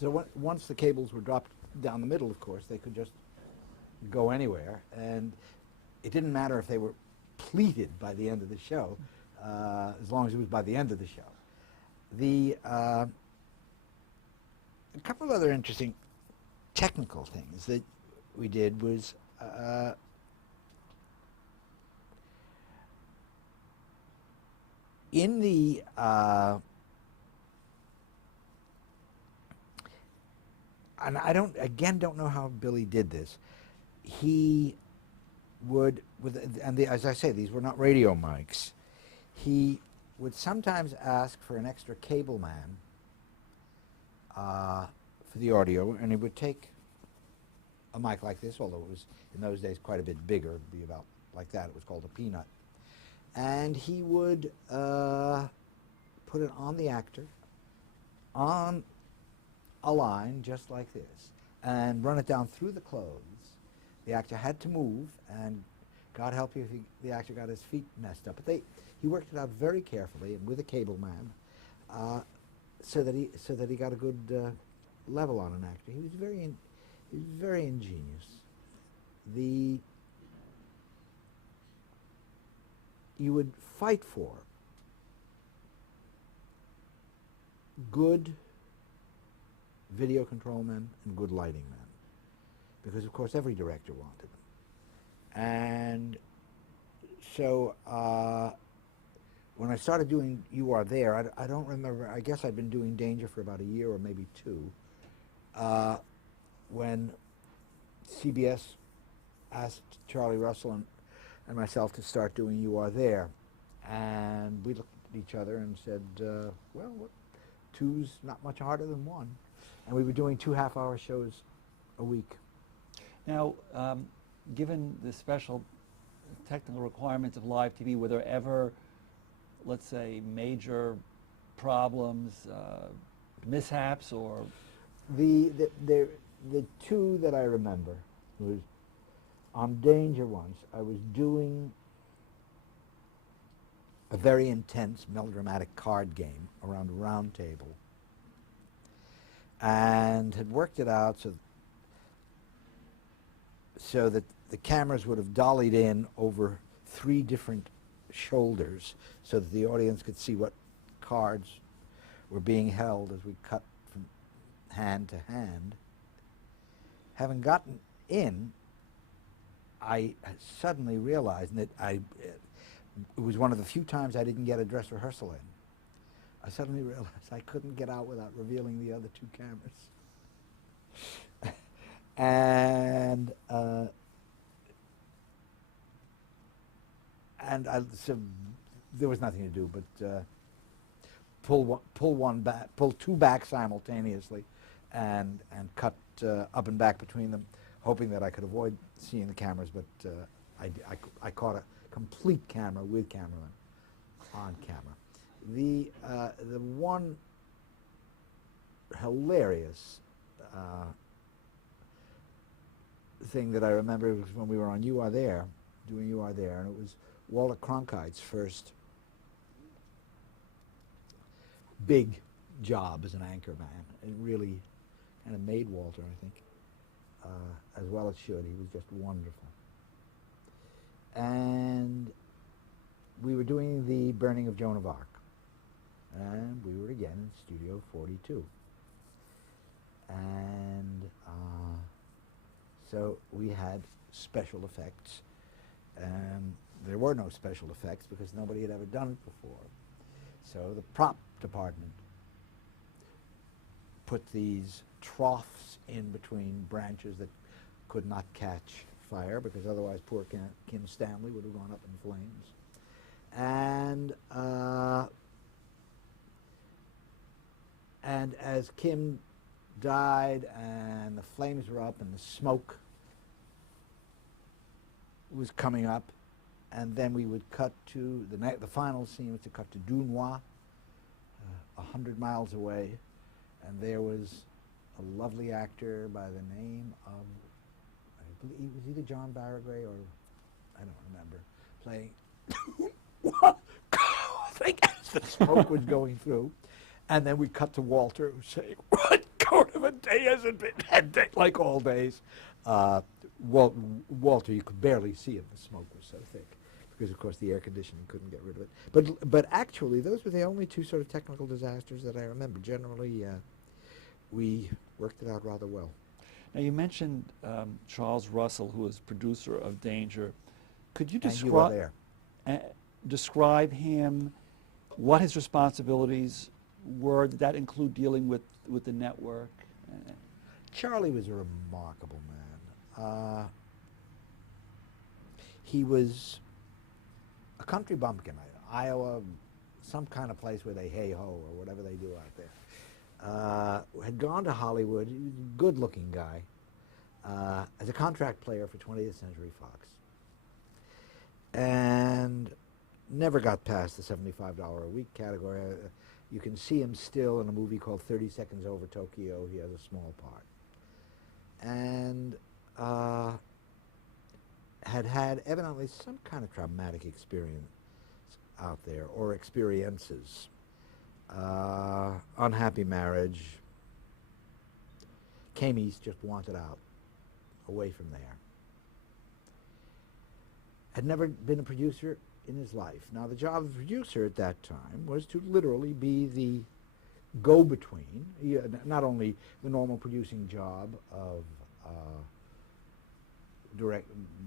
So once the cables were dropped down the middle, of course, they could just go anywhere, and it didn't matter if they were pleated by the end of the show, as long as it was by the end of the show. A couple of other interesting technical things that we did was in the and I don't know how Billy did this. He would, as I say, these were not radio mics. He would sometimes ask for an extra cable man for the audio, and he would take a mic like this, although it was in those days quite a bit bigger, it'd be about like that. It was called a peanut. And he would put it on the actor, on a line just like this, and run it down through the clothes. The actor had to move, and God help you if the actor got his feet messed up. But he worked it out very carefully and with a cable man, so that he got a good level on an actor. He was very ingenious. You would fight for good video control men and good lighting men, because of course every director wanted them. And so when I started doing You Are There, I don't remember, I guess I'd been doing Danger for about a year or maybe two, when CBS asked Charlie Russell and myself to start doing You Are There. And we looked at each other and said, well, two's not much harder than one. And we were doing 2 half-hour shows a week. Now, given the special technical requirements of live TV, were there ever, let's say, major problems, mishaps, or? The two that I remember was on Danger once. I was doing a very intense melodramatic card game around a round table, and had worked it out so that the cameras would have dollied in over 3 different shoulders so that the audience could see what cards were being held as we cut from hand to hand. Having gotten in, I suddenly realized that it was one of the few times I didn't get a dress rehearsal in. I suddenly realized I couldn't get out without revealing the other 2 cameras. So there was nothing to do but pull 2 back simultaneously, and cut up and back between them, hoping that I could avoid seeing the cameras. But I caught a complete camera with cameraman on camera. The one hilarious thing that I remember was when we were on You Are There, doing You Are There, and it was Walter Cronkite's first big job as an anchor man. It really kind of made Walter, I think, as well it should. He was just wonderful. And we were doing the Burning of Joan of Arc, and we were again in Studio 42. And so we had special effects, and there were no special effects because nobody had ever done it before. So the prop department put these troughs in between branches that could not catch fire, because otherwise poor Kim Stanley would have gone up in flames. And as Kim died and the flames were up and the smoke was coming up, and then we would cut to the final scene was to cut to Dunois, 100 miles away, and there was a lovely actor by the name of, I believe it was either John Barragray or I don't remember, playing as the smoke was going through, and then we cut to Walter saying, "What coat of of a day hasn't been that day, like all days. Walter, you could barely see him. The smoke was so thick because, of course, the air conditioning couldn't get rid of it. But actually, those were the only two sort of technical disasters that I remember. Generally, we worked it out rather well. Now, you mentioned Charles Russell, who was producer of Danger. Could you And you were there. Describe him, what his responsibilities were? Did that include dealing with the network? Charlie was a remarkable man. He was a country bumpkin, Iowa, some kind of place where they hey-ho or whatever they do out there. Had gone to Hollywood. He was a good-looking guy as a contract player for 20th Century Fox. And never got past the $75 a week category. You can see him still in a movie called 30 Seconds Over Tokyo. He has a small part. And had evidently some kind of traumatic experience out there, or experiences. Unhappy marriage. Came east, just wanted out, away from there. Had never been a producer in his life. Now, the job of a producer at that time was to literally be the go-between, not only the normal producing job of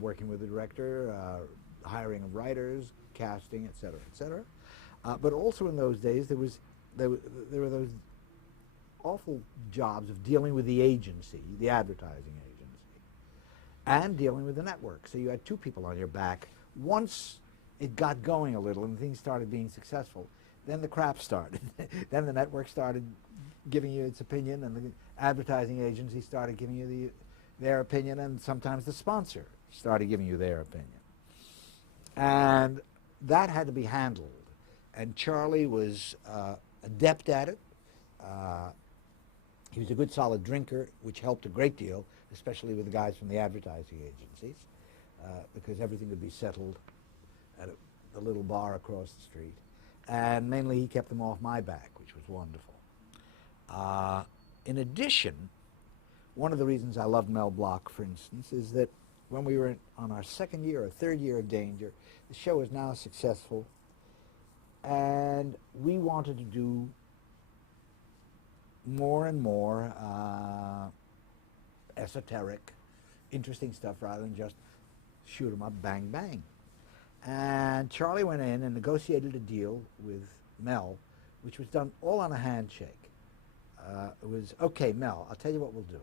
working with the director, hiring of writers, casting, etc., but also in those days there were those awful jobs of dealing with the agency, the advertising agency, and dealing with the network. So you had two people on your back. Once it got going a little and things started being successful, then the crap started. Then the network started giving you its opinion, and the advertising agency started giving you their opinion, and sometimes the sponsor started giving you their opinion. And that had to be handled. And Charlie was adept at it. He was a good solid drinker, which helped a great deal, especially with the guys from the advertising agencies, because everything could be settled at a little bar across the street. And mainly he kept them off my back, which was wonderful. In addition, one of the reasons I loved Mel Block, for instance, is that when we were on our second year or third year of Danger, the show is now successful, and we wanted to do more and more esoteric, interesting stuff rather than just shoot 'em up, bang, bang. And Charlie went in and negotiated a deal with Mel, which was done all on a handshake. It was, okay, Mel, I'll tell you what we'll do.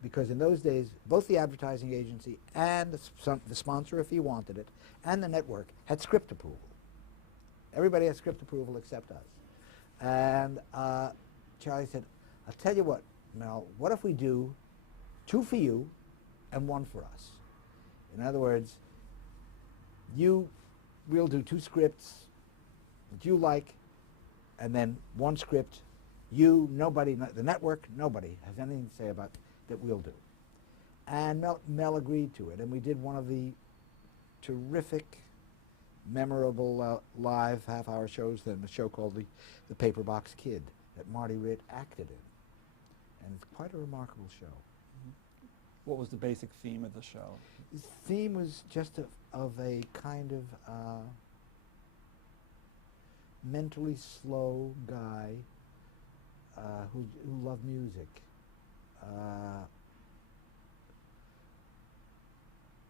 Because in those days, both the advertising agency and the sponsor, if he wanted it, and the network had script approval. Everybody had script approval except us. And Charlie said, I'll tell you what, Mel, what if we do 2 for you and 1 for us? In other words, we'll do 2 scripts that you like, and then 1 script nobody, the network, nobody has anything to say about that we'll do. And Mel agreed to it, and we did one of the terrific, memorable live half-hour shows, then a show called The Paper Box Kid that Marty Ritt acted in. And it's quite a remarkable show. What was the basic theme of the show? The theme was just of a kind of mentally slow guy who loved music.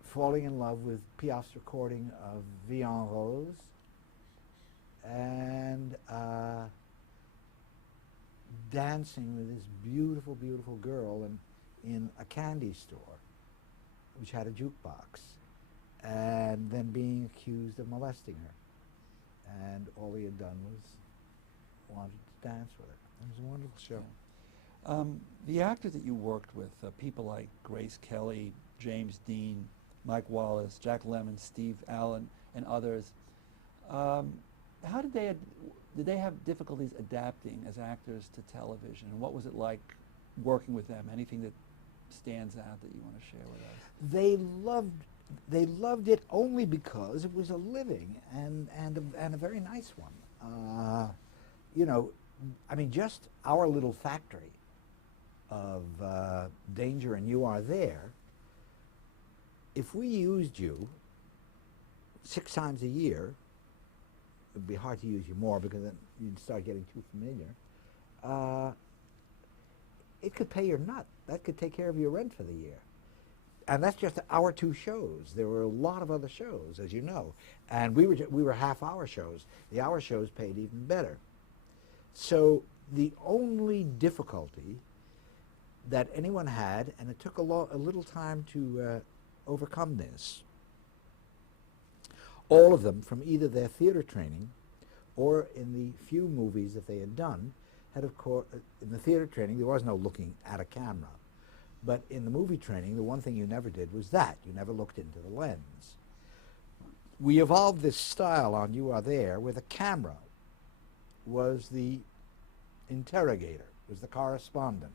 Falling in love with Piaf's recording of Vie en Rose, and dancing with this beautiful, beautiful girl in a candy store, which had a jukebox, and then being accused of molesting her. And all he had done was wanted to dance with her. It was a wonderful show. Yeah. The actors that you worked with, people like Grace Kelly, James Dean, Mike Wallace, Jack Lemmon, Steve Allen, and others, how did they have difficulties adapting as actors to television? And what was it like working with them? Anything that stands out that you want to share with us? They loved it only because it was a living and a very nice one. You know, I mean, just our little factory of Danger and You Are There, if we used you 6 times a year, it would be hard to use you more because then you'd start getting too familiar. It could pay your nut. That could take care of your rent for the year. And that's just our 2 shows. There were a lot of other shows, as you know, and we were half-hour shows. The hour shows paid even better. So the only difficulty that anyone had, and it took a little time to overcome this, all of them, from either their theater training or in the few movies that they had done, had, of course, in the theater training, there was no looking at a camera. But in the movie training, the one thing you never did was that. You never looked into the lens. We evolved this style on You Are There where the camera was the interrogator, was the correspondent.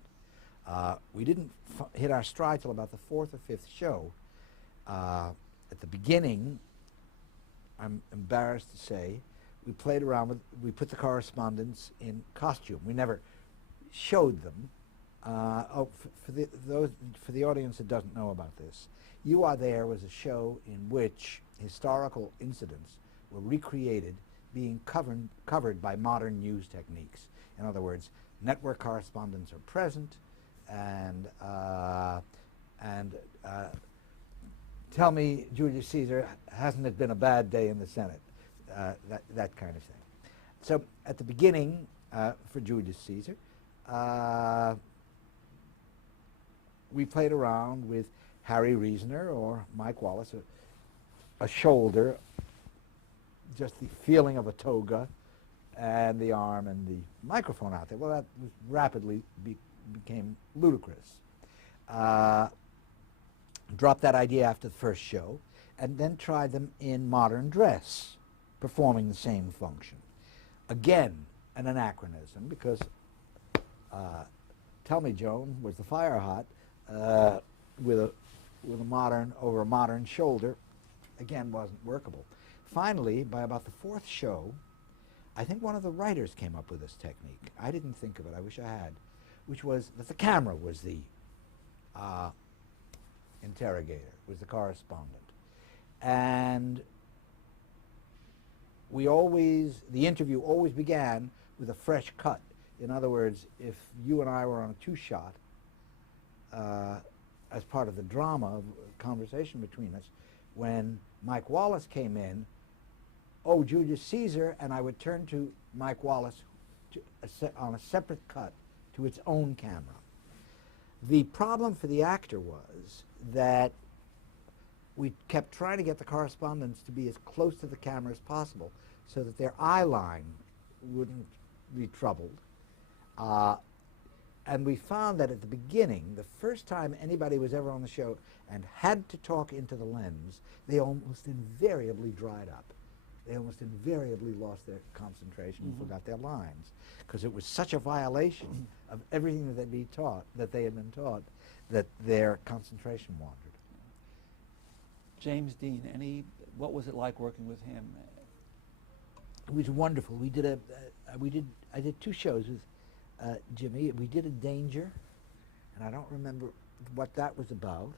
We didn't hit our stride till about the 4th or 5th show. At the beginning, I'm embarrassed to say, we played around with, we put the correspondents in costume. We never showed them. For the audience that doesn't know about this, You Are There was a show in which historical incidents were recreated, being covered by modern news techniques. In other words, network correspondents are present, and tell me, Julius Caesar, hasn't it been a bad day in the Senate? That kind of thing. So at the beginning, for Julius Caesar, we played around with Harry Reasoner or Mike Wallace, a shoulder, just the feeling of a toga, and the arm and the microphone out there. Well, that was rapidly became ludicrous. Dropped that idea after the first show, and then tried them in modern dress, performing the same function. Again, an anachronism, because Tell Me, Joan, was the fire hot with a modern over a modern shoulder, again wasn't workable. Finally, by about the 4th show, I think one of the writers came up with this technique. I didn't think of it, I wish I had, which was that the camera was the interrogator, was the correspondent. And the interview always began with a fresh cut. In other words, if you and I were on a 2-shot, as part of the drama of conversation between us, when Mike Wallace came in, oh, Julius Caesar, and I would turn to Mike Wallace on a separate cut to its own camera. The problem for the actor was that we kept trying to get the correspondents to be as close to the camera as possible so that their eye line wouldn't be troubled. And we found that at the beginning, the first time anybody was ever on the show and had to talk into the lens, they almost invariably dried up. They almost invariably lost their concentration and forgot their lines, because it was such a violation of everything that they had been taught, that their concentration wandered. James Dean, what was it like working with him? It was wonderful. We did I did 2 shows with Jimmy. We did a Danger, and I don't remember what that was about.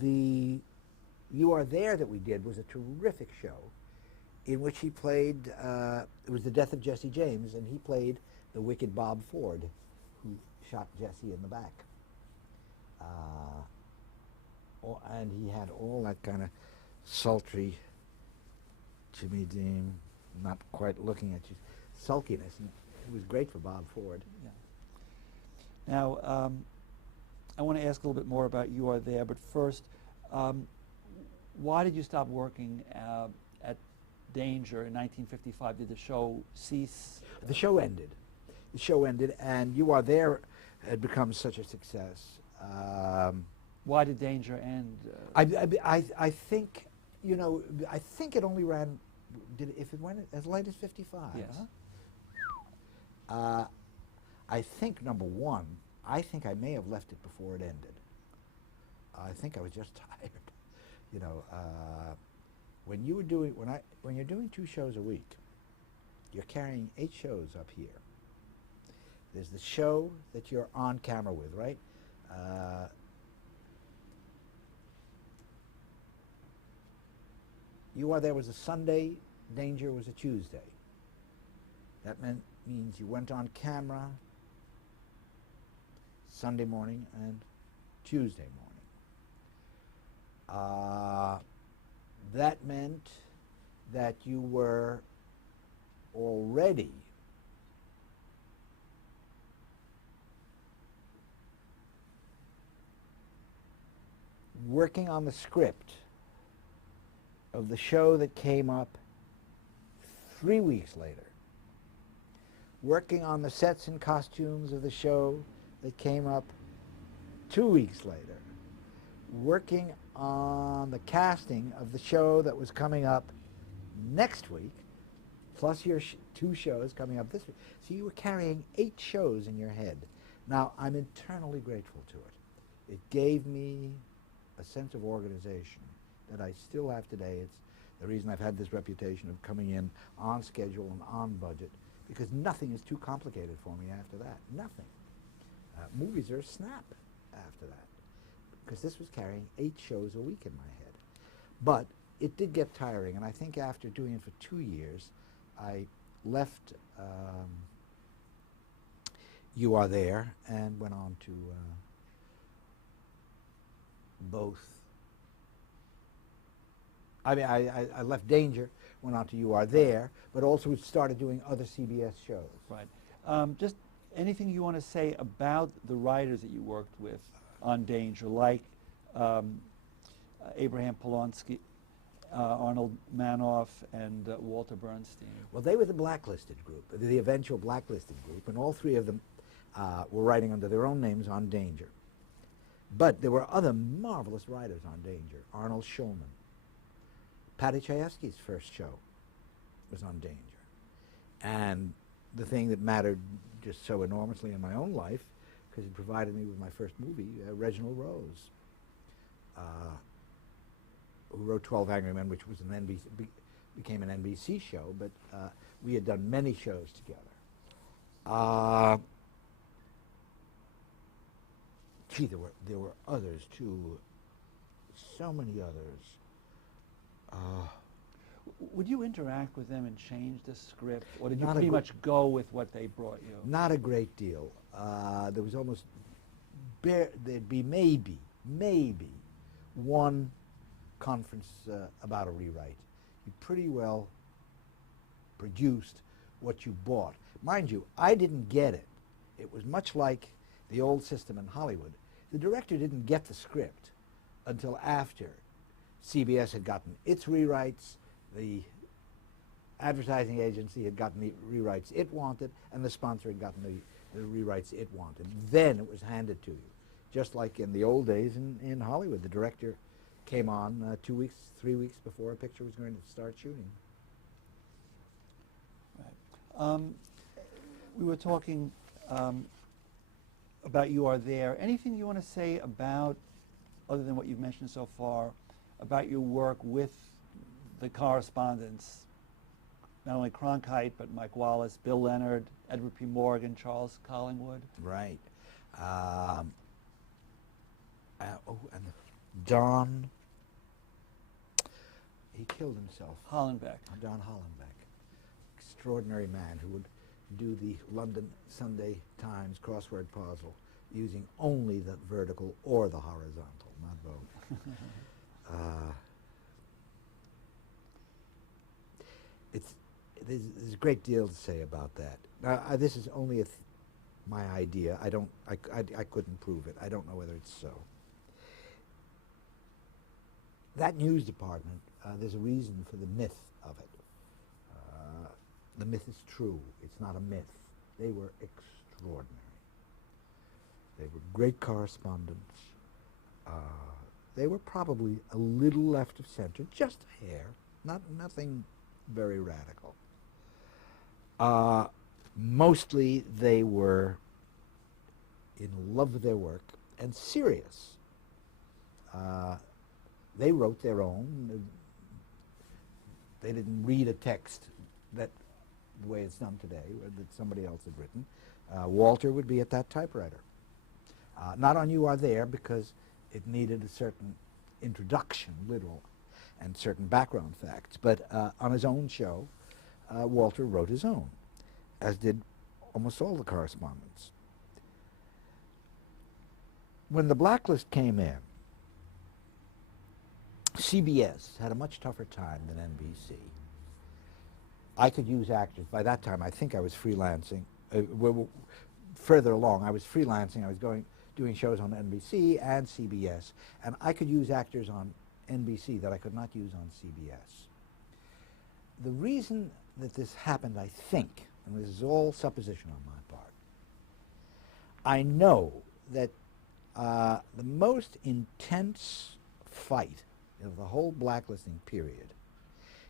The You Are There that we did was a terrific show in which he played, it was the death of Jesse James, and he played the wicked Bob Ford, who shot Jesse in the back. And he had all that kind of sultry, Jimmy Dean, not quite looking at you, sulkiness, and it was great for Bob Ford. Yeah. Now, I want to ask a little bit more about You Are There, but first, why did you stop working at Danger in 1955? Did the show cease? The show ended. The show ended, and You Are There had become such a success. Why did Danger end? I think, you know, I think it only ran, if it went as late as 55? Yes. Huh? I think, number one, I think I may have left it before it ended. I think I was just tired. You know, when you're doing 2 shows a week, you're carrying 8 shows up here. There's the show that you're on camera with, right? You Are There was a Sunday, Danger was a Tuesday. That means you went on camera Sunday morning and Tuesday morning. That meant that you were already working on the script of the show that came up 3 weeks later, working on the sets and costumes of the show that came up 2 weeks later, working on the casting of the show that was coming up next week, plus your 2 shows coming up this week. So you were carrying 8 shows in your head. Now, I'm eternally grateful to it. It gave me a sense of organization that I still have today. It's the reason I've had this reputation of coming in on schedule and on budget, because nothing is too complicated for me after that. Nothing. Movies are a snap after that, because this was carrying 8 shows a week in my head. But it did get tiring, and I think after doing it for 2 years, I left You Are There and went on to both. I mean, I left Danger, went on to You Are There, but also started doing other CBS shows. Right. Just anything you want to say about the writers that you worked with on Danger, like Abraham Polonsky, Arnold Manoff, and Walter Bernstein? Well, they were the blacklisted group, the eventual blacklisted group, and all 3 of them were writing under their own names on Danger. But there were other marvelous writers on Danger. Arnold Schulman. Paddy Chayefsky's first show was on Danger. And the thing that mattered just so enormously in my own life, because it provided me with my first movie, Reginald Rose, who wrote 12 Angry Men, which was an NBC, became an NBC show, but we had done many shows together. Gee, there were others too, so many others. Would you interact with them and change the script, or did you Not a pretty gr- much go with what they brought you? Not a great deal. There was almost there'd be maybe one conference about a rewrite. You pretty well produced what you bought. Mind you, I didn't get it. It was much like the old system in Hollywood. The director didn't get the script until after CBS had gotten its rewrites, the advertising agency had gotten the rewrites it wanted, and the sponsor had gotten the rewrites it wanted. Then it was handed to you. Just like in the old days in Hollywood, the director came on 2 weeks, 3 weeks before a picture was going to start shooting. Right. We were talking about You Are There. Anything you want to say about, other than what you've mentioned so far, about your work with the correspondents, not only Cronkite, but Mike Wallace, Bill Leonard, Edward P. Morgan, Charles Collingwood? Right. And Don, he killed himself. Hollenbeck. Don Hollenbeck. Extraordinary man who would do the London Sunday Times crossword puzzle using only the vertical or the horizontal, not both. There's a great deal to say about that. Now, this is only my idea. I couldn't prove it. I don't know whether it's so. That news department, there's a reason for the myth of it. The myth is true. It's not a myth. They were extraordinary. They were great correspondents. They were probably a little left of center, just a hair, nothing very radical. Mostly they were in love with their work and serious. They wrote their own. They didn't read a text the way it's done today, that somebody else had written. Walter would be at that typewriter. Not on You Are There, because it needed a certain introduction, literal, and certain background facts. But on his own show, Walter wrote his own, as did almost all the correspondents. When the blacklist came in, CBS had a much tougher time than NBC. I could use actors. By that time, I think I was freelancing. Further along, I was freelancing. I was doing shows on NBC and CBS, and I could use actors on NBC that I could not use on CBS. The reason that this happened, I think, and this is all supposition on my part, I know that the most intense fight of the whole blacklisting period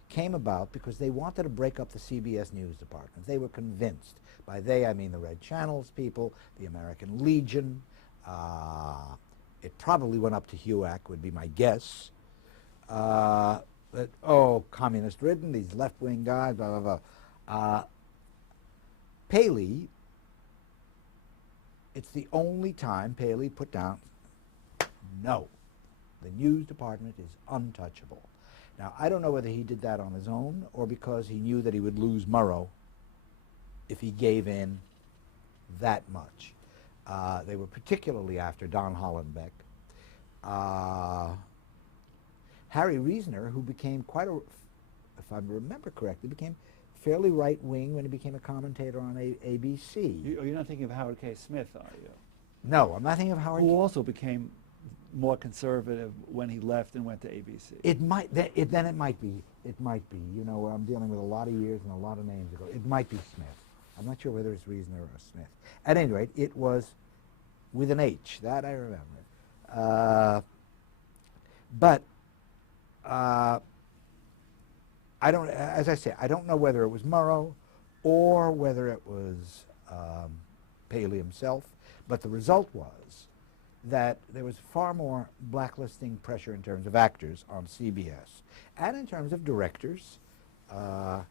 came about because they wanted to break up the CBS News department. They were convinced, by they I mean the Red Channels people, the American Legion, it probably went up to HUAC, would be my guess, that, oh, communist-ridden, these left-wing guys, blah, blah, blah. Paley, it's the only time Paley put down, no, the news department is untouchable. Now, I don't know whether he did that on his own or because he knew that he would lose Murrow if he gave in that much. They were particularly after Don Hollenbeck. Harry Reasoner, who became quite a, if I remember correctly, became fairly right-wing when he became a commentator on ABC. You're not thinking of Howard K. Smith, are you? No, I'm not thinking of Howard. Who also became more conservative when he left and went to ABC. It might, then it might be. It might be. You know, I'm dealing with a lot of years and a lot of names ago. It might be Smith. I'm not sure whether it's Reasoner or Smith. At any rate, it was with an H. That I remember. But I don't, as I say, I don't know whether it was Murrow or whether it was Paley himself, but the result was that there was far more blacklisting pressure in terms of actors on CBS and in terms of directors. I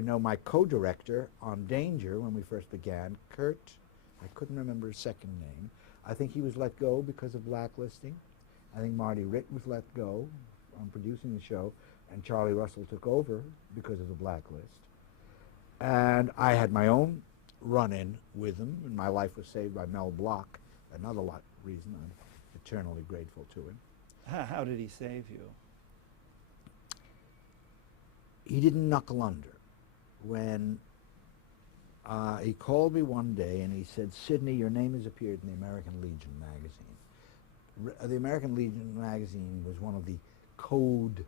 know my co-director on Danger when we first began, Kurt, I couldn't remember his second name. I think he was let go because of blacklisting. I think Marty Ritt was let go on producing the show, and Charlie Russell took over because of the blacklist. And I had my own run-in with them, and my life was saved by Mel Block, another reason I'm eternally grateful to him. How did he save you? He didn't knuckle under. When he called me one day and he said, Sidney, your name has appeared in the American Legion magazine. The American Legion magazine was one of the code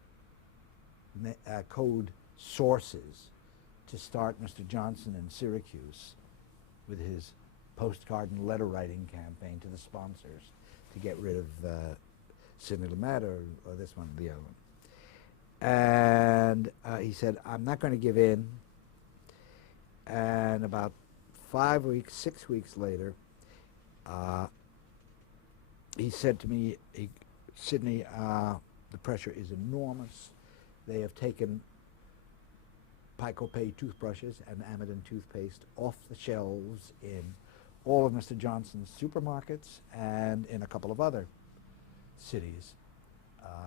sources to start Mr. Johnson in Syracuse with his postcard and letter writing campaign to the sponsors to get rid of Sidney Lumet or this one or the other one. And he said, I'm not going to give in. And about 5 weeks, 6 weeks later, he said to me, Sidney, the pressure is enormous. They have taken Pico-Pay toothbrushes and Amidon toothpaste off the shelves in all of Mr. Johnson's supermarkets and in a couple of other cities,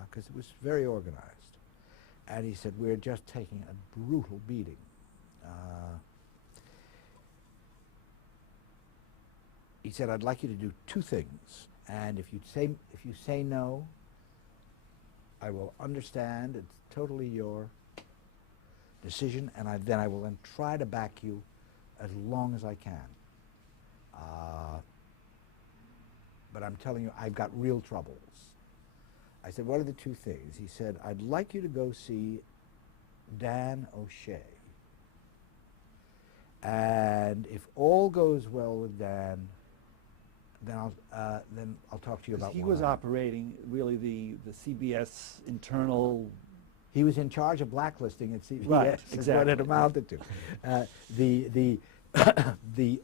because it was very organized. And he said, we're just taking a brutal beating. He said, I'd like you to do two things, and if you say no, I will understand. It's totally your decision, and then I will then try to back you as long as I can. But I'm telling you, I've got real troubles. I said, what are the two things? He said, I'd like you to go see Dan O'Shea. And if all goes well with Dan, then I'll talk to you about. He was operating really the CBS internal. He was in charge of blacklisting at CBS. Right, Is exactly. what it amounted to.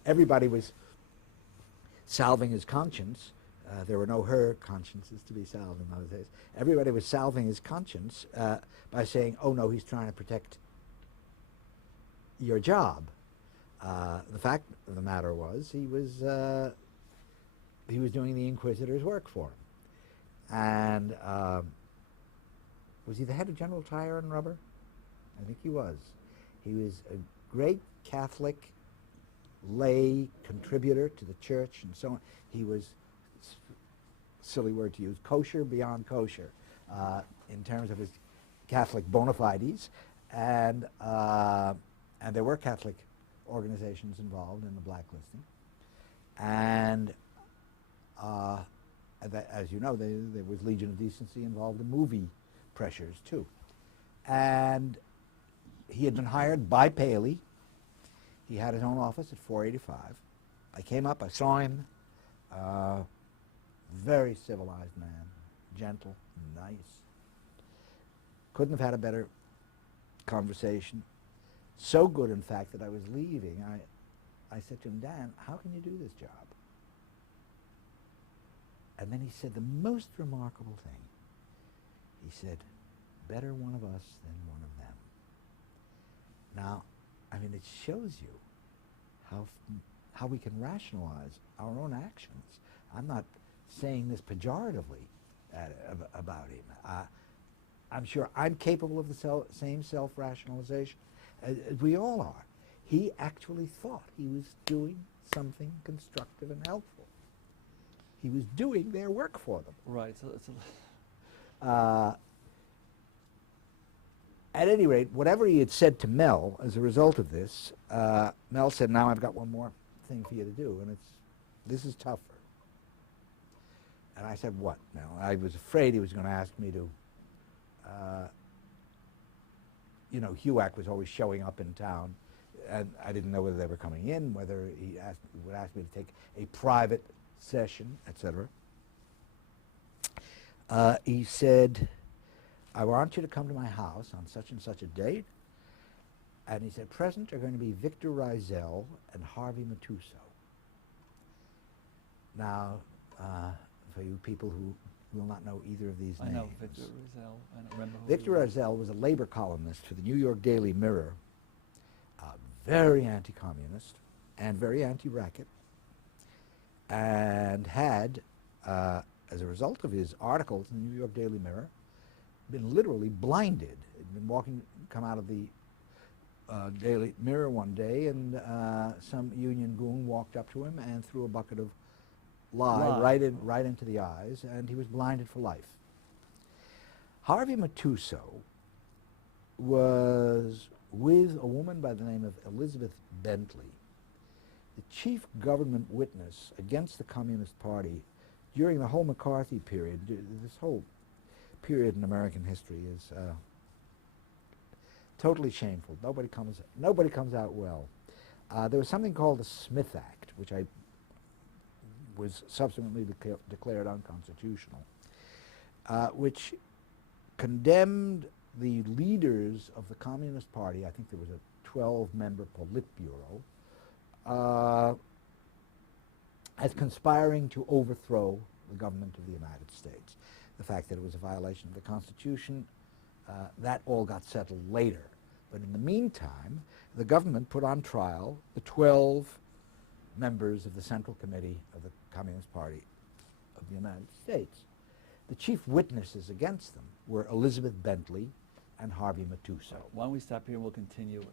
Everybody was salving his conscience. There were no her consciences to be salved in those days. Everybody was salving his conscience by saying, "Oh no, he's trying to protect your job." The fact of the matter was he was doing the Inquisitor's work for him. And was he the head of General Tire and Rubber? I think he was. He was a great Catholic lay contributor to the church and so on. He was, silly word to use, kosher beyond kosher in terms of his Catholic bona fides. And there were Catholic organizations involved in the blacklisting. And as you know, there was Legion of Decency involved in movie pressures too. And he had been hired by Paley. He had his own office at 485. I came up, I saw him, very civilized man, gentle, nice. Couldn't have had a better conversation. So good, in fact, that I was leaving. I said to him, Dan, how can you do this job? And then he said the most remarkable thing. He said, better one of us than one of them. Now, I mean, it shows you how we can rationalize our own actions. I'm not saying this pejoratively about him. I'm sure I'm capable of the same self-rationalization as we all are. He actually thought he was doing something constructive and helpful. He was doing their work for them. Right. So it's at any rate, whatever he had said to Mel as a result of this, Mel said, now I've got one more thing for you to do, and this is tougher. And I said, what, Mel? I was afraid he was going to ask me to, HUAC was always showing up in town, and I didn't know whether they were coming in, whether he would ask me to take a private session, etc. He said, I want you to come to my house on such and such a date. And he said, present are going to be Victor Rizel and Harvey Matuso. Now, for you people who will not know either of these names. I know Victor Rizel. I don't remember who Victor Rizel was a labor columnist for the New York Daily Mirror, very anti-communist and very anti-racket, and had, as a result of his articles in the New York Daily Mirror, been literally blinded. He'd been come out of the Daily Mirror one day, and some Union goon walked up to him and threw a bucket of lye right into the eyes, and he was blinded for life. Harvey Matuso was with a woman by the name of Elizabeth Bentley, the chief government witness against the Communist Party during the whole McCarthy period. This whole period in American history is totally shameful. Nobody comes out well. There was something called the Smith Act, which was subsequently declared unconstitutional, which condemned the leaders of the Communist Party. I think there was a 12-member Politburo, as conspiring to overthrow the government of the United States. The fact that it was a violation of the Constitution, that all got settled later. But in the meantime, the government put on trial the 12 members of the Central Committee of the Communist Party of the United States. The chief witnesses against them were Elizabeth Bentley and Harvey Matuso. Why don't we stop here and we'll continue